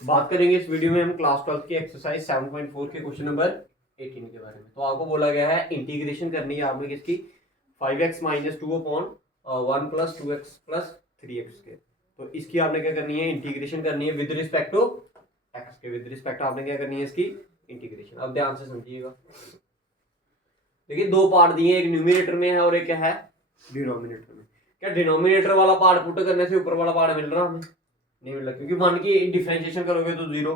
बात करेंगे इस वीडियो में हम क्लास 12 की एक्सरसाइज 7.4 के क्वेश्चन नंबर 18 के बारे में। तो आपको बोला गया है इंटीग्रेशन करनी है आपने किसकी 5x minus two upon 1 plus 2x plus 3x के। तो इसकी आपने क्या करनी है, इंटीग्रेशन करनी है विद रिस्पेक्ट टू एक्स के। विद रिस्पेक्ट आपने क्या करनी है इसकी इंटीग्रेशन। अब ध्यान से समझिएगा, देखिए दो पार्ट दिए, एक न्यूमिनेटर में है और एक क्या है डिनोमिनेटर में। क्या डिनोमिनेटर वाला पार्ट पुट करने से ऊपर वाला पार्ट मिल रहा हमें? नहीं मिल रहा, क्योंकि 1 की डिफरेंशिएशन करोगे तो 0,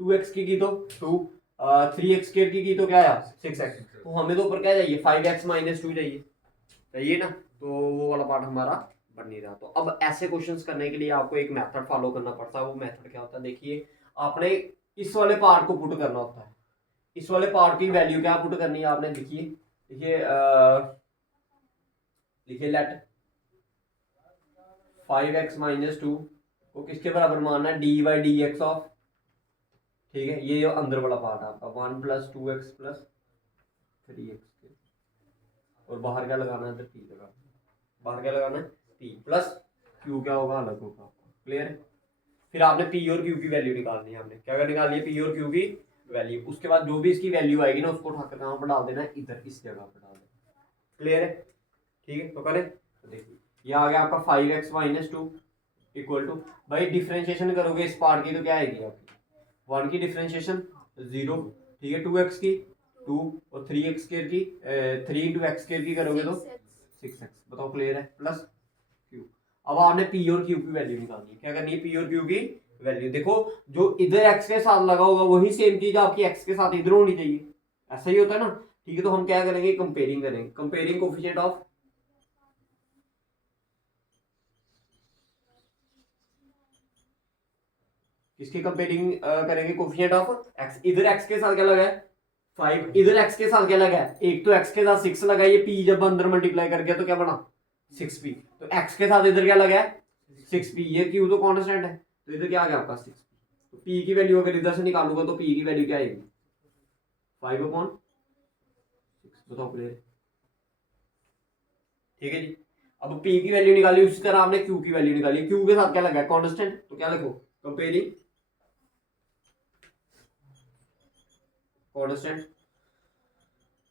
2x की तो 2, 3x की तो क्या आया 6x। तो हमें तो ऊपर क्या चाहिए 5x माइनस 2 चाहिए ना, तो वो वाला पार्ट हमारा बन नहीं रहा। तो अब ऐसे क्वेश्चंस करने के लिए आपको एक मेथड फॉलो करना पड़ता है। वो मेथड क्या होता है, देखिए आपने इस वाले पार्ट को पुट करना होता है। इस वाले पार्ट की वैल्यू क्या पुट करनी है आपने, देखिए देखिए लिखिए लेट 5x माइनस 2 को किसके बराबर मानना है, D by D x of, ठीक है, ये जो अंदर वाला पार्ट है आपका 1 प्लस 2x प्लस 3x, और बाहर क्या लगाना है, पी लगाना, बाहर क्या लगाना है पी, प्लस क्यू क्या होगा अलग होगा आपका। क्लियर है? फिर आपने पी और क्यू की वैल्यू निकालनी है। आपने क्या निकालनी है, पी और क्यू की वैल्यू। उसके बाद जो भी इसकी वैल्यू आएगी ना उसको उठाकर कहाँ पर डाल देना है, इधर इस जगह पर डाल देना। क्लियर है? ठीक है, तो करें तो देखिए ये आ गया आपका 5x माइनस 2 इक्वल टू, भाई डिफ्रेंशिएशन करोगे इस पार्ट की तो क्या आएगी आपकी 1 की डिफ्रेंशिएशन 0, ठीक है, 2x की 2 और 3x स्क्वायर की 3 इंटू एक्स स्क्वायर की करोगे तो 6x। बताओ क्लियर है? Plus Q. अब आपने पी और क्यू की वैल्यू निकालनी है। क्या करनी है, पी और क्यू की वैल्यू। देखो जो इधर x के साथ लगा होगा वही सेम चीज आपकी x के साथ इधर होनी चाहिए, ऐसा ही होता है ना। ठीक है, तो हम क्या करेंगे, कंपेयरिंग करेंगे, कंपेयरिंग कोफिशिएंट ऑफ, किसकी कंपेयरिंग करेंगे, कोफिशिएंट ऑफ एक्स। इधर एक्स के साथ क्या लगा है 5, इधर एक्स के साथ क्या लगा है, एक तो एक्स के साथ 6 लगा है, ये पी जब अंदर मल्टीप्लाई कर गया तो क्या बना 6p। तो एक्स के साथ इधर क्या लगा है 6p, ये क्यू तो कांस्टेंट है, तो इधर क्या आ गया आपका 6p। तो p की वैल्यू अगर इधर से निकालूंगा तो p की वैल्यू क्या आएगी 5/6। बताओ क्लियर? ठीक है जी। अब p की वैल्यू निकाली, उसी तरह आपने q की वैल्यू निकाली। q के साथ क्या लगा है कांस्टेंट, तो क्या लिखो कंपेयरिंग कांस्टेंट।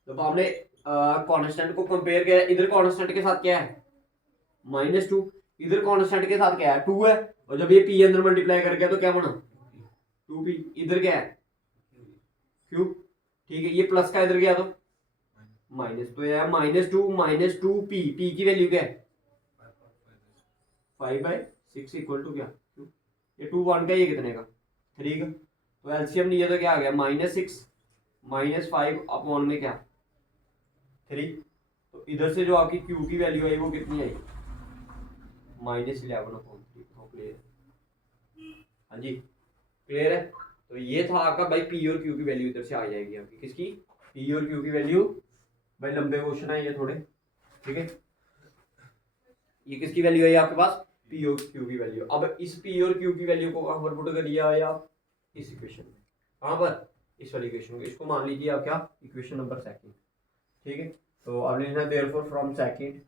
जब आपने कांस्टेंट को कंपेयर किया, इधर कांस्टेंट के साथ क्या है -2, इधर कांस्टेंट के साथ क्या है 2 है, और जब ये p अंदर मल्टीप्लाई कर गया तो क्या बना 2p। इधर क्या है q, ठीक है, ये प्लस का इधर गया तो माइनस, तो यह -2 p की वैल्यू क्या है 5/6 इक्वल टू क्या q। ये 2 1 का, ये कितने का 3 का। तो एलसीएम लिए तो क्या आ गया -6 -5 अपॉन में क्या 3। तो इधर से जो आपकी q की वैल्यू आई वो कितनी आई -11/3। क्लियर? हाँ जी, क्लियर है? तो ये था आपका भाई पी और क्यू की वैल्यू इधर से आ जाएगी आपकी, किसकी पी और क्यू की वैल्यू। भाई लंबे क्वेश्चन है ये थोड़े, ठीक है। ये किसकी वैल्यू है आपके पास, पी और क्यू की वैल्यू। अब इस पी और क्यू की वैल्यू को कहां पर पुट करिए आप, इस इक्वेशन में। कहां पर, इस वाली इक्वेशन को। इसको मान लीजिए आप क्या इक्वेशन नंबर सेकंड, ठीक है। तो अब लिखना है therefore from second,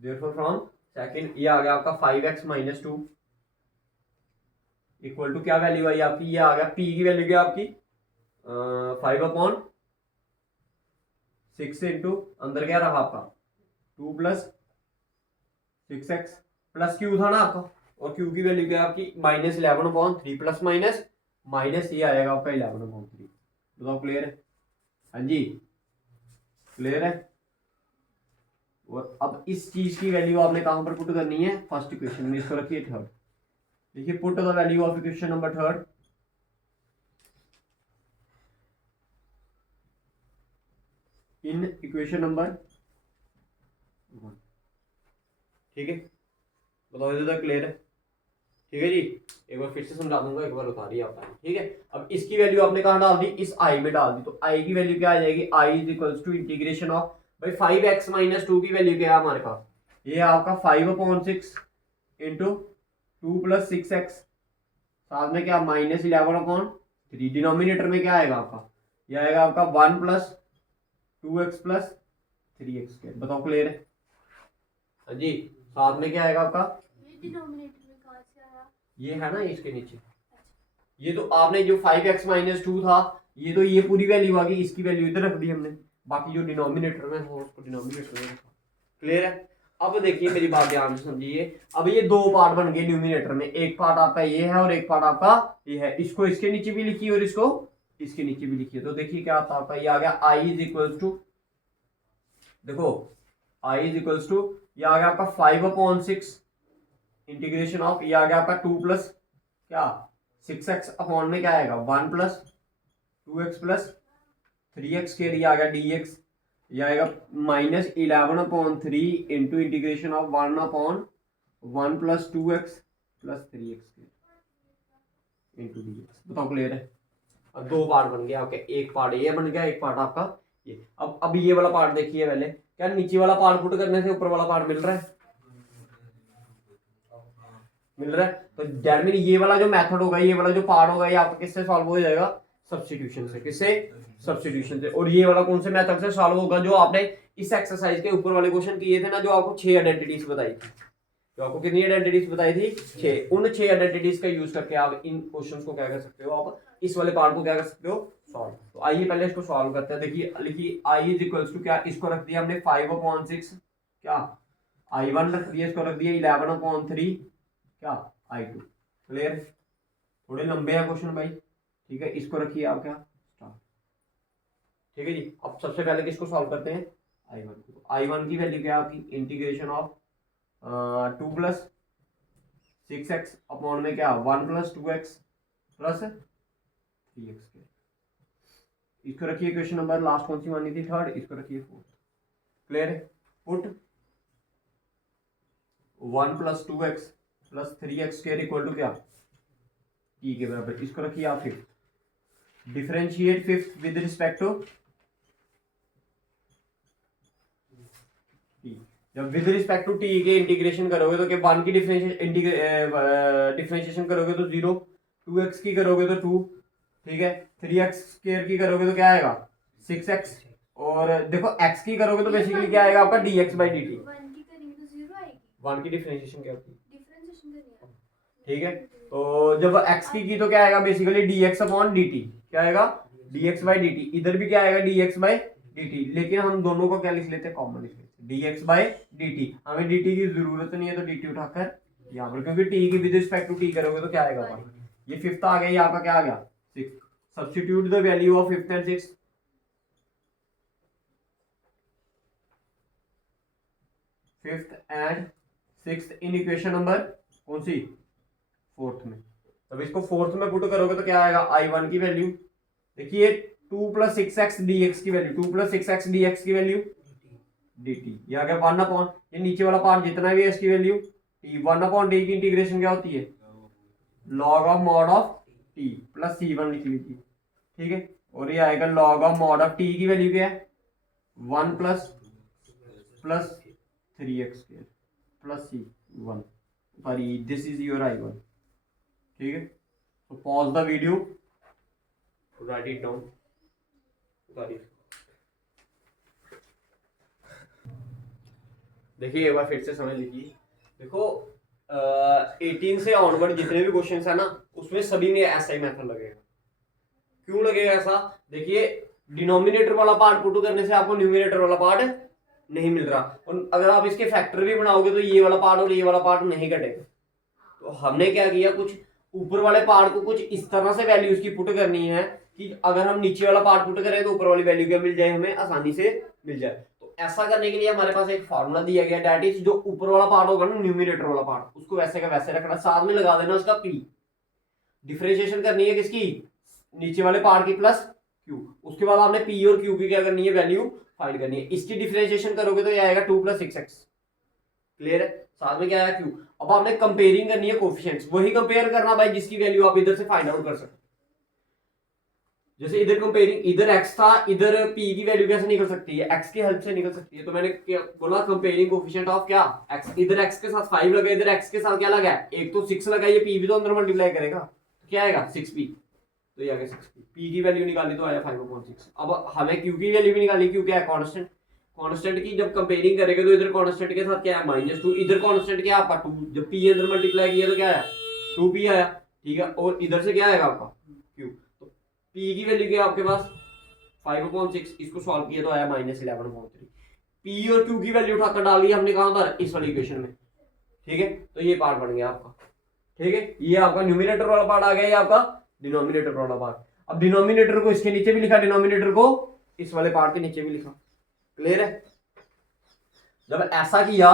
therefore from second ये आ गया आपका 5x माइनस 2 इक्वल टू क्या वैल्यू आई आपकी, ये आ गया पी की वैल्यू क्या आपकी 5/6 इंटू अंदर क्या रहा आपका 2 प्लस 6x प्लस क्यू था ना आपका, और क्यू की वैल्यू क्या है आपकी -11/3 प्लस माइनस माइनस ये आएगा आपका 11/3। बताओ क्लियर है? हाँ जी, क्लियर है? और अब इस चीज की वैल्यू आपने कहां पर पुट करनी है, फर्स्ट इक्वेशन में। इसको रखिए थर्ड, देखिए put the value of equation number third in equation number 1। ठीक है, बताओ इधर तक क्लियर है? ठीक है जी, एक बार फिर से समझा दूंगा, एक बार उतारिए आप टाइम, ठीक है। अब इसकी वैल्यू आपने कहां डाल दी, इस आई में डाल दी। तो आई की वैल्यू क्या आ जाएगी, I is equals to integration of, भाई 5x माइनस 2 की वैल्यू क्या है हमारे पास, ये आपका 5/6 इंटू 2 प्लस 6x, साथ में क्या -11/3। डिनोमिनेटर में क्या आएगा आपका, ये आएगा आपका 1 प्लस 2x प्लस 3x। बताओ क्लियर है? हाँ जी, साथ में क्या आएगा आपका, ये है ना इसके नीचे, ये तो आपने जो 5x माइनस 2 था, ये तो ये पूरी वैल्यू आ गई, इसकी वैल्यू इधर रख दी हमने, बाकी जो डिनोमिनेटर में हो उसको डिनोमिनेटर में रखा। क्लियर है? अब देखिए मेरी बात ध्यान से समझिए, अब ये दो पार्ट बन गए न्यूमिनेटर में, एक पार्ट आपका ये है और एक पार्ट आपका ये है, इसको इसके नीचे भी लिखिए और इसको इसके नीचे भी लिखिए। तो देखिए क्या आता है आपका, ये आ गया i इज इक्वल टू, देखो i इज इक्वल टू, ये आ गया आपका 5/6 इंटीग्रेशन ऑफ, ये आ गया आपका 2 प्लस क्या 6x अपॉन में क्या आएगा 1 plus 2x plus 3x square, ये आ गया dx, ये आएगा -11/3 into integration of 1/1 plus 2x plus 3x into dx। बताओ क्लियर है? अब दो पार्ट बन गया आपके, एक पार्ट ये बन गया, एक पार्ट आपका ये। अब ये वाला पार्ट देखिए पहले, क्या नीचे वाला पार्ट पुट करने से ऊपर वाला पार्ट मिल रहा है? मिल रहा है। तो दैट मीन ये वाला जो मेथड होगा, ये वाला जो पार्ट होगा, ये आपका किससे सॉल्व हो जाएगा? सब्स्टिट्यूशन से। किससे? सब्स्टिट्यूशन से। और ये वाला कौन से मेथड से सॉल्व होगा? जो आपने इस एक्सरसाइज के ऊपर वाले क्वेश्चन किए थे ना, जो आपको 6 आइडेंटिटीज बताई थी, जो आपको कितनी आइडेंटिटीज बताई थी? 6। उन 6 आइडेंटिटीज का यूज करके आप इन क्वेश्चंस को क्या कर सकते हो? आप इस वाले पार्ट को क्या कर सकते हो? सॉल्व। तो आइए पहले इसको सॉल्व करते हैं। देखिए लिखिए i इज इक्वल्स टू क्या, इसको रख दिया हमने 5/6 क्या i1 रख दिया, इसको रख दिया 11/3 क्या i2। क्लियर? थोड़े लंबे हैं क्वेश्चन भाई, ठीक है। इसको रखिए आप क्या स्टार्ट, ठीक है जी। अब सबसे पहले किसको सॉल्व करते हैं? i1 को। i1 की वैल्यू क्या है आपकी? Integration of 2 plus 6x upon में क्या 1 प्लस 2x प्लस 3x। इसको रखिए क्वेश्चन नंबर, लास्ट कौन सी मानी थी? 3rd। इसको रखिए 4th। क्लियर है? Put 1 plus 2x plus 3x square equal to क्या t के बराबर। इसको रखिए आप 5th। Differentiate 5th with respect to t। जब विद रिस्पेक्ट टू t के इंटीग्रेशन करोगे तो क्या 1 की डिफरेंशिएशन करोगे तो 0, 2x की करोगे तो 2, ठीक है। 3x स्क्वायर की करोगे तो क्या आएगा 6x, और देखो x की करोगे तो बेसिकली क्या आएगा आपका dx/dt। 1 की डिफरेंशिएशन क्या होती है? ठीक है। तो जब x की तो क्या आएगा बेसिकली dx/dt, क्या आएगा dx/dt। इधर भी क्या आएगा dx/dt, लेकिन हम दोनों को क्या लिख लेते हैं? कॉमन लिख लेते हैं dx/dt। हमें dt की जरूरत नहीं है तो dt उठाकर यहाँ पर, क्योंकि t की विद रिस्पेक्ट टू t करोगे तो क्या आएगा भाई? ये 5th आ गया, ये आपका क्या आ गया 6th। Substitute the value of 5th and 6th। 5th and 6th in equation number कौन सी? 4th में। तब इसको 4th में पुट करोगे तो क्या आएगा? i1 की वैल्यू देखिए 2 प्लस 6x dx की वैल्यू, 2 प्लस 6x dx की वैल्यू dt। ये आ गया 1/, ये नीचे वाला पार्ट जितना भी है इसकी वैल्यू t। 1/d की इंटीग्रेशन क्या होती है? log of mod of t plus c1 लिख लीजिए, ठीक है। और ये आएगा log of mod of t की वैल्यू क्या है? 1 plus 3x square plus c1। Sorry, this is your i1, ठीक है। तो pause the video, right it down. देखिए एक बार फिर से समझ लीजिए। देखो 18 से ऑनवर्ड जितने भी क्वेश्चन है ना, उसमें सभी में ऐसा ही मेथड लगेगा। क्यों लगेगा ऐसा? देखिए डिनोमिनेटर वाला पार्ट पुट करने से आपको न्यूमिनेटर वाला पार्ट नहीं मिल रहा, और अगर आप इसके फैक्टर भी बनाओगे तो ये वाला पार्ट और ये वाला पार्ट नहीं कटेगा। तो हमने क्या किया, कुछ ऊपर वाले पार्ट को कुछ इस तरह से वैल्यू इसकी पुट करनी है कि अगर हम नीचे वाला पार्ट पुट करें तो ऊपर वाली वैल्यू क्या मिल जाए, हमें आसानी से मिल जाए। तो ऐसा करने के लिए हमारे पास एक फॉर्मूला दिया गया, दैट इज जो ऊपर वाला पार्ट होगा ना न्यूमिनेटर वाला पार्ट, उसको वैसे का वैसे रखना, साथ में लगा देना उसका p। डिफरेंशिएशन करनी है किसकी? नीचे वाले पार्ट की प्लस q। उसके बाद आपने p और q की क्या करनी है? वैल्यू फाइंड करनी है। इसकी डिफरेंशिएशन करोगे तो ये आएगा 2 प्लस 6x। क्लियर है? साथ में क्या आया q। अब आपने कंपेयरिंग करनी है कोफिशिएंट्स, वही कंपेयर करना भाई जिसकी वैल्यू आप इधर से फाइंड आउट कर सकते। जैसे इधर कंपेयरिंग, इधर x था, इधर p की वैल्यू कैसे निकल सकती है? x की हेल्प से निकल सकती है। तो मैंने क्या बोला? कंपेयरिंग कोफिशिएंट ऑफ क्या x। इधर x के साथ 5 लगा, इधर x के साथ क्या लगा है? एक तो 6 लगा, ये p भी तो अंदर मल्टीप्लाई करेगा, तो क्या आएगा 6p। तो ये आ गया 6p। p की वैल्यू निकाली तो आया 5/6। अब हमें q की वैल्यू भी निकाली, q क्या है? कांस्टेंट। कांस्टेंट की जब कंपेयरिंग करेंगे तो इधर कांस्टेंट के साथ क्या है? -2, इधर कांस्टेंट क्या है आपका 2। जब p अंदर मल्टीप्लाई किया तो क्या है 2p आया, ठीक है, और इधर से क्या आएगा आपका q। तो p की वैल्यू क्या है आपके पास 5/6, इसको सॉल्व किया तो आया -11/3। p और q की वैल्यू उठाकर डाल दी हमने कहां पर, इस वाली इक्वेशन में, ठीक है। तो ये पार्ट बन गया आपका, ठीक है, ये आपका न्यूमिनेटर वाला पार्ट आ गया, ये आपका डिनोमिनेटर वाला पार्ट। अब डिनोमिनेटर को इसके नीचे भी लिखा, डिनोमिनेटर को इस वाले पार्ट के नीचे भी लिखा, क्लियर है। जब ऐसा किया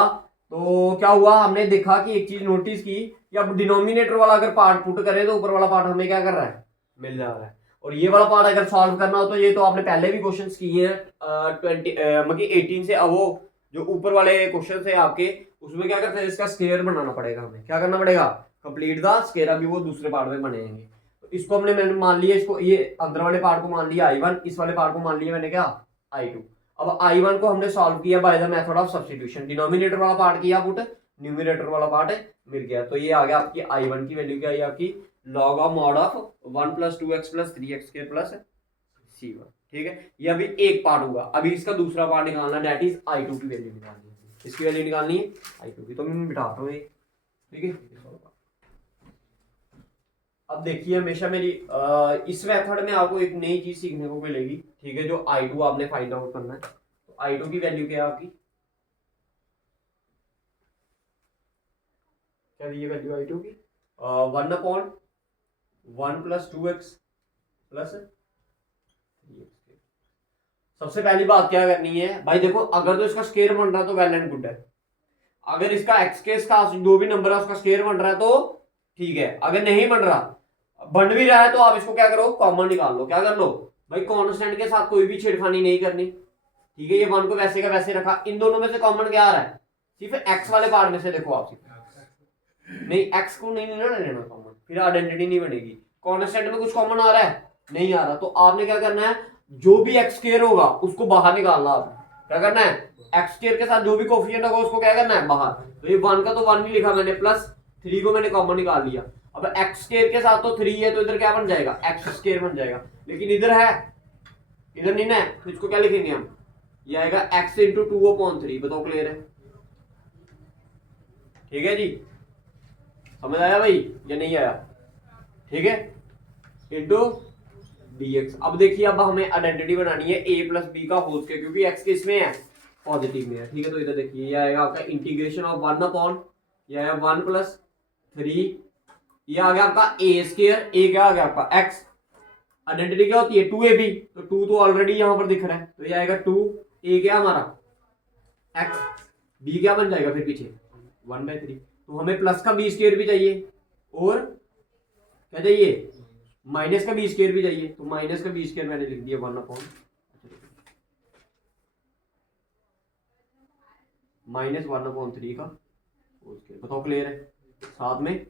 तो क्या हुआ, हमने देखा कि एक चीज नोटिस की कि अब डिनोमिनेटर वाला अगर पार्ट पुट करें तो ऊपर वाला पार्ट हमें क्या कर रहा है, मिल जा रहा है। और ये वाला पार्ट अगर सॉल्व करना हो तो ये तो आपने पहले भी क्वेश्चंस किए हैं 18 से, अब वो जो ऊपर वाले क्वेश्चन है आपके, उसमें क्या करते हैं, इसका स्क्वायर बनाना पड़ेगा, हमें क्या करना पड़ेगा, कंप्लीट द स्क्वायर। अभी वो दूसरे पार्ट में बनेंगे। तो इसको मैंने मान लिया, इसको ये अंदर वाले पार्ट को मान लिया I1, इस वाले पार्ट को मान लिया मैंने क्या I2। अब I1 को हमने सॉल्व किया by the method of substitution, denominator वाला पार्ट किया पुट, न्यूमिनेटर वाला पार्ट मिल गया। तो ये आ गया आपकी I1 की वैल्यू क्या है आपकी log of mod of 1 + 2x + 3x² + c1, ठीक है। ये अभी एक पार्ट हुआ, अभी इसका दूसरा पार्ट निकालना, दैट इज I2 की वैल्यू निकालनी है, इसकी वैल्यू निकालनी है I2 की। तो मैं बिठाता हूँ, ठीक है। अब देखिए हमेशा मेरी इस मेथड में आपको एक नई चीज सीखने को मिलेगी, ठीक है, जो I2 आपने फाइंड आउट करना है। तो I2 की वैल्यू क्या है आपकी, क्या दी है वैल्यू I2 की 1/1 + 2x + 3x। सबसे पहली बात क्या करनी है भाई, देखो अगर तो इसका स्क्वायर बन रहा है तो वेल एंड गुड है। अगर इसका x के साथ जो भी नंबर है उसका स्क्वायर बन रहा है तो ठीक है, अगर नहीं बन रहा, बन भी रहा है तो आप इसको क्या करो, कॉमन निकाल लो। क्या कर लो भाई, कांस्टेंट के साथ कोई भी छेड़खानी नहीं करनी, ठीक है। ये 1 को वैसे का वैसे रखा, इन दोनों में से कॉमन क्या आ रहा है, सिर्फ x वाले पार्ट में से देखो आप, नहीं x को नहीं ना लेना कॉमन, फिर आइडेंटिटी नहीं बनेगी। कांस्टेंट में कुछ कॉमन आ रहा है, नहीं आ रहा, तो आपने क्या करना है, जो भी x स्क्वायर होगा उसको बाहर निकालना। आप क्या करना है, x स्क्वायर के साथ जो भी कोफिशिएंट होगा उसको क्या करना है, बाहर। तो ये 1 का तो 1 नहीं लिखा मैंने, +3 को मैंने कॉमन निकाल लिया। अब x स्क्वायर के साथ तो 3 है, तो इधर क्या बन जाएगा, x स्क्वायर बन जाएगा। लेकिन इधर है, इधर नहीं ना, तो इसको क्या लिखेंगे हम, ये आएगा x × 2/3। बताओ क्लियर है, ठीक है जी, समझ आया भाई या नहीं आया, ठीक है, इंटू dx। अब देखिए, अब हमें आइडेंटिटी बनानी है a + b का होल स्क्वायर, क्योंकि x किस में है, पॉजिटिव में है, ठीक है। तो इधर देखिए, ये आएगा आपका इंटीग्रेशन ऑफ 1/, ये आया 1 + 3, ये आ गया आपका a², a क्या आ गया आपका x। आइडेंटिटी क्या होती है, 2ab, तो 2 तो ऑलरेडी यहां पर दिख रहा है, तो ये आएगा 2, a क्या हमारा x, b क्या बन जाएगा फिर पीछे 1/3। तो हमें प्लस का b² भी चाहिए, और क्या चाहिए, माइनस का b² भी चाहिए। तो माइनस का b² मैंने लिख दिया 1/, -1/3 का होल स्क्वायर। बताओ क्लियर है, साथ में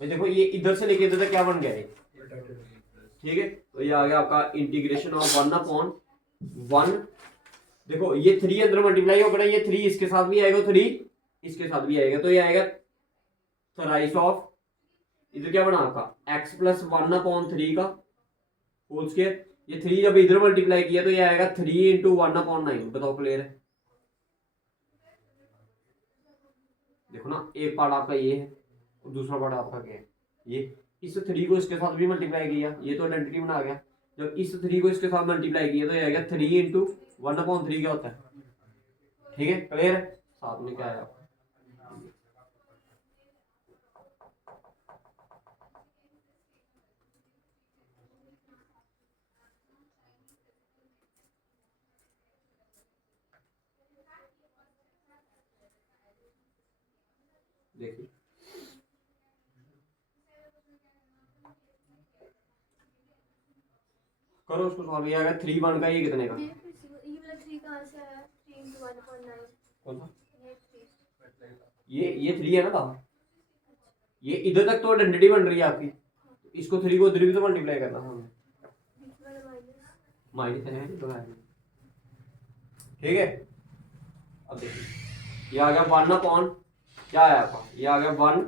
देखो ये इधर से लेके इधर तक क्या बन गया है, ठीक है। तो ये आ गया आपका इंटीग्रेशन ऑफ 1/1। देखो ये 3 अंदर मल्टीप्लाई होगा, ये 3 इसके साथ भी आएगा, 3 इसके साथ भी आएगा, तो ये आएगा थराइस ऑफ, इधर क्या बना आपका x + 1/3 का होल स्क्वायर। ये 3 जब इधर मल्टीप्लाई किया तो ये आएगा 3 × 1/9। बताओ क्लियर है, देखो ना, एक पार्ट आपका ये है और दूसरा पार्ट आपका क्या है, ये। इस 3 को इसके साथ भी मल्टीप्लाई किया, ये तो आइडेंटिटी बना गया। जब इस 3 को इसके साथ मल्टीप्लाई किया तो ये आएगा 3 × 1/3 क्या होता है, ठीक है, क्लियर है। साथ में क्या है आपका, देखिए करो उसको सॉल्व। ये आएगा 3/1 का, ये कितने का, कौन सा, ये 3 है ना बाहर, ये इधर तक तो आइडेंटिटी बन रही है आपकी, इसको 3 को इधर भी तो मल्टीप्लाई करना हमें, माइनस है तो है, ठीक है। अब देखिए, ये आ गया 1/, क्या है आपका, ये आ गया 1,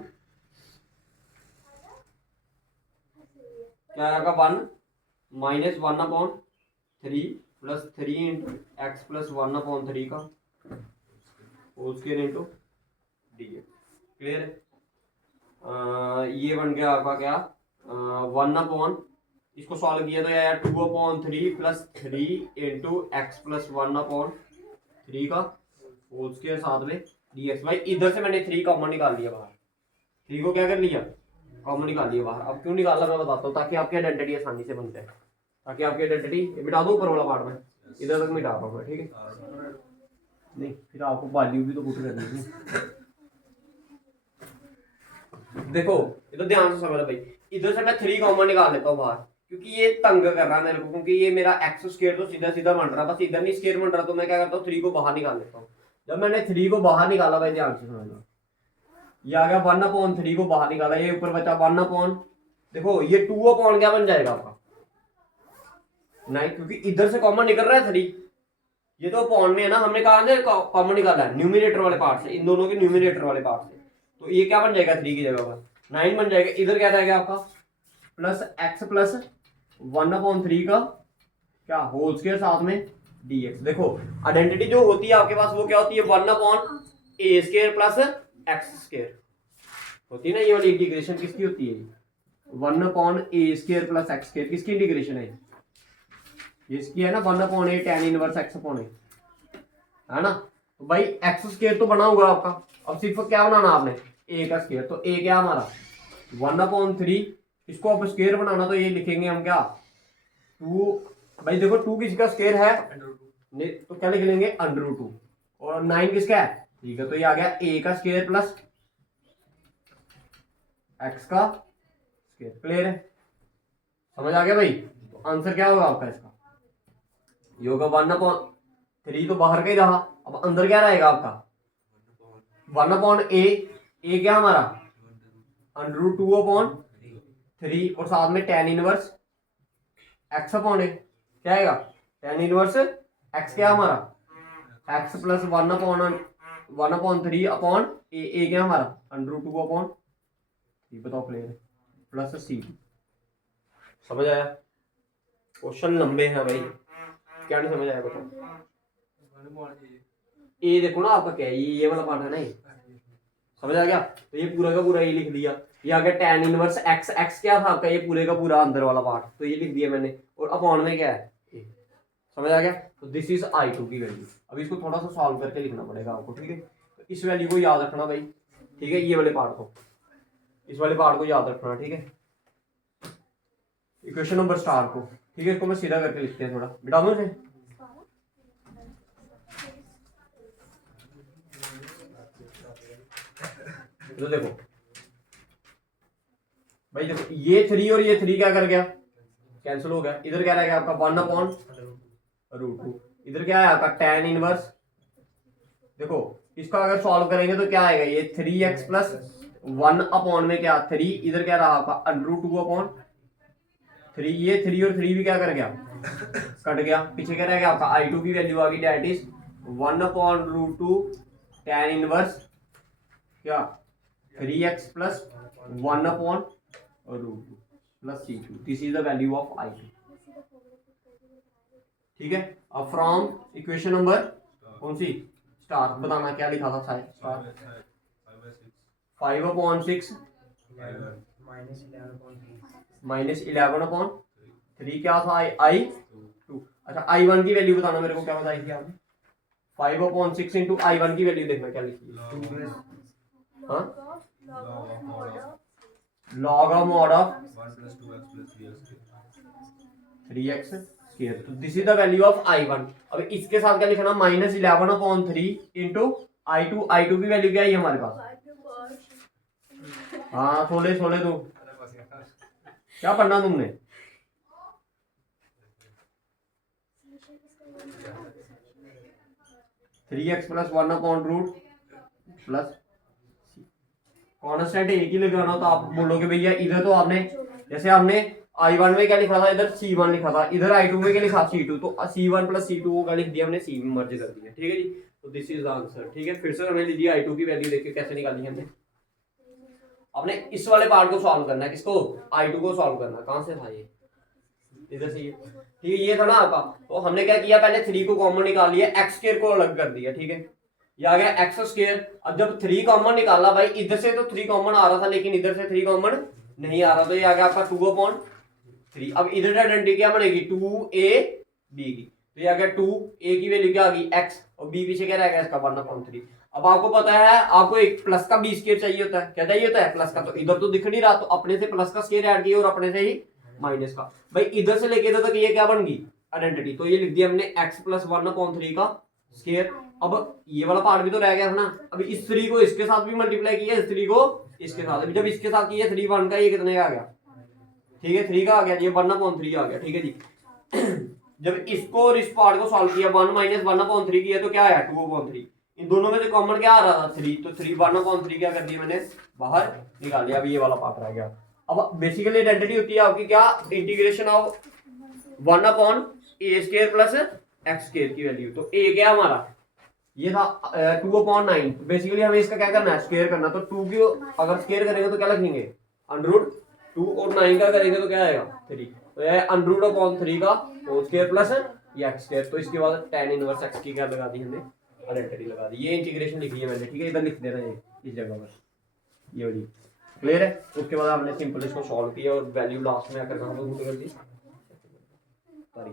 क्या आएगा 1 -1/3 + 3 × x + 1/3 का whole square into dx, clear है। ये बन गया आपका क्या 1/, इसको सॉल्व किया तो यार 2/3 प्लस 3 इंटू एक्स प्लस 1/3 का होल स्क्वायर साथ में dx। भाई इधर से मैंने 3 कॉमन निकाल लिया बाहर, 3 को क्या कर लिया कॉमन निकाल लिया बाहर। अब क्यों निकाला मैं बताता हूँ, ताकि आपकी आइडेंटिटी आसानी से बन जाए, ताकि आपकी आइडेंटिटी मिटा दो ऊपर वाला पार्ट में, इधर तक मिटा पाऊंगा, ठीक है। नहीं फिर आपको वैल्यू भी तो पुट करनी है। देखो ये तो ध्यान से समझ लो भाई, इधर से मैं 3 कॉमन निकाल लेता हूँ बाहर, क्योंकि ये तंग कर रहा है मेरे को, क्योंकि ये मेरा एक्स स्क्वायर तो सीधा सीधा बन रहा है, बस इधर नहीं स्क्वायर बन रहा, तो मैं क्या करता हूँ 3 को बाहर निकाल लेता हूँ। जब मैंने 3 को बाहर निकाला भाई ध्यान से समझ लो, ये आ गया 1/3 को बाहर निकाला, ये ऊपर बचा 1/, देखो ये 2/, क्या बन जाएगा आपका 9, क्योंकि इधर से कॉमन निकल रहा है 3, ये तो अपॉन में है ना, हमने कहा कॉमन निकाला है न्यूमिनेटर वाले पार्ट से, इन दोनों के न्यूमिनेटर वाले पार्ट से, तो ये क्या बन जाएगा 3 की जगह पर 9 बन जाएगा। इधर क्या रहेगा आपका प्लस एक्स प्लस 1/3 का क्या होल स्क्वायर साथ में dx। देखो आइडेंटिटी जो होती है आपके पास वो क्या होती है 1/a² प्लस x² होती है ना, ये वाली इंटीग्रेशन किसकी होती है 1/a² प्लस x², किसकी इंटीग्रेशन है ये इसकी है ना, 1/a tan इनवर्स x/a है ना। तो भाई x² तो बना होगा आपका, अब सिर्फ क्या बनाना आपने a का स्क्वायर, तो a क्या हमारा 1/3, इसको अब स्क्वायर बनाना तो ये लिखेंगे हम क्या 2, भाई देखो 2 किसी का स्क्वायर है तो क्या लिख लेंगे √2, और 9 किसका है, ठीक है, तो ये आ गया a का स्क्वायर प्लस x का स्क्वायर। क्लियर है, समझ आ गया भाई। तो आंसर क्या होगा आपका इसका, ये होगा 1/3 तो बाहर का ही रहा, अब अंदर क्या रहेगा आपका 1/a क्या हमारा √2/3 और साथ में tan इनवर्स x/a क्या आएगा tan इनवर्स x क्या हमारा x प्लस 1/3 अपॉन a क्या हमारा √2/3, बताओ क्लियर है, प्लस c। समझ आया, क्वेश्चन लंबे हैं भाई, क्या नहीं समझ आया बताओ। ए देखो ना आपका क्या है, ये वाला पार्ट है ना, समझ आ गया। तो ये पूरा का पूरा ये लिख दिया, ये आ गया tan इनवर्स x, x क्या था आपका ये पूरे का पूरा अंदर वाला पार्ट, तो ये लिख दिया मैंने, और अपॉन में क्या है a। समझ आ गया। तो दिस इज I2 की वैल्यू। अब इसको थोड़ा सा सॉल्व करके लिखना पड़ेगा आपको, ठीक है। तो इस वैल्यू को याद रखना भाई, ठीक है, ये वाले पार्ट को, इस वाले पार्ट को याद रखना, ठीक है, इक्वेशन नंबर स्टार को, ठीक है। इसको मैं सीधा करके लिखते हैं, थोड़ा मिटा दो इसे। तो देखो भाई, देखो ये 3 और ये 3 क्या कर गया कैंसिल हो गया, इधर क्या रहेगा आपका 1/√2, इधर क्या है आपका tan इनवर्स। देखो इसका अगर सॉल्व करेंगे तो क्या आएगा ये 3x प्लस 1/, में क्या 3, इधर क्या रहा आपका √2/3, ये 3 और 3 भी क्या कर गया कट गया, पीछे क्या रह गया आपका I2 की वैल्यू आ गई, डेट इज 1/√2 tan इनवर्स क्या 3x plus 1/√2 plus c2, this is the value of I2, ठीक है। अब फ्रॉम इक्वेशन नंबर कौन सी स्टार, बताना क्या लिखा था स्टार 5/6 -11/3 क्या था I2। अच्छा I1 की वैल्यू बताना मेरे को, क्या बताई थी आपने 5/6 इंटू I1 की वैल्यू देखना क्या लिखी है, हाँ log of mod of 3x square, तो this is the value of I1। अब इसके साथ क्या लिखना -11/3 इंटू I2 की वैल्यू क्या है हमारे पास, हाँ 16 क्या पढ़ना तुमने 3x प्लस 1/√, प्लस कॉन्स्टेंट एक ही लगाना, तो आप बोलोगे भैया इधर तो आपने जैसे हमने I1 में क्या लिखा था, इधर C1 लिखा था, इधर I2 में क्या लिखा C2, तो C1 प्लस C2 को क्या लिख दिया हमने C में मर्ज कर दिया, ठीक है जी। तो दिस इज द आंसर, ठीक है। फिर से हमें लीजिए I2 की वैल्यू देखिए कैसे निकाली हमने, आपने इस वाले पार्ट को सॉल्व करना है, किसको I2 को सॉल्व करना है, कहां से था ये इधर से, ठीक है, ये था ना आपका। तो हमने क्या किया पहले 3 को कॉमन निकाल लिया, x² को अलग कर दिया, ठीक है। ये आ गया एक्स स्क्वायर। अब जब 3 कॉमन निकाला भाई, इधर से तो 3 कॉमन आ रहा था लेकिन इधर से 3 कॉमन नहीं आ रहा, तो ये आ गया आपका 2/3। अब इधर आइडेंटिटी क्या बनेगी 2ab की, तो ये आ गया 2a की वैल्यू क्या आ गई x, और b पीछे क्या रहेगा इसका 1/3। अब आपको पता है आपको एक प्लस का b स्क्वायर चाहिए होता है, क्या चाहिए होता है प्लस का, तो इधर तो दिख नहीं रहा, तो अपने से प्लस का स्क्वायर ऐड किया और अपने से ही माइनस का। भाई इधर से लेके इधर तक ये क्या बन गई आइडेंटिटी, तो ये लिख दिया हमने x + 1/3 का स्क्वायर। अब ये वाला पार्ट भी तो रह गया था ना, अभी इस 3 को इसके साथ भी मल्टीप्लाई किया, इस 3 को इसके साथ, अभी जब इसके साथ किया 3 1 का, ये कितने का आ गया, ठीक है 3 का आ गया, ये 1/3 आ गया, ठीक है जी। जब इसको और इस पार्ट को सॉल्व किया 1 - 1/3 किया तो क्या आया 2/3। इन दोनों में से कॉमन क्या आ रहा था 3, तो 3 1/3 क्या कर दिया मैंने बाहर निकाल लिया। अब ये वाला पार्ट रह गया। अब बेसिकली आइडेंटिटी होती है आपकी क्या, integration of 1/a² plus x² की वैल्यू। तो a क्या हमारा ये था 2/9, बेसिकली हमें इसका क्या करना है स्क्वायर करना, तो 2 की अगर स्क्वायर करेंगे तो क्या लिखेंगे √2, और 9 का करेंगे तो क्या आएगा 3, तो यह √3 का होल स्क्वायर प्लस ये x²। तो इसके बाद tan इनवर्स x की क्या लगा दी हमने आइडेंटिटी लगा दी। ये इंटीग्रेशन लिखी है मैंने, ठीक है, इधर लिख देना है इस जगह पर, ये वाली क्लियर है। उसके बाद आपने सिंपल इसको सॉल्व किया और वैल्यू लास्ट में आकर कहाँ पर पुट कर दी, सॉरी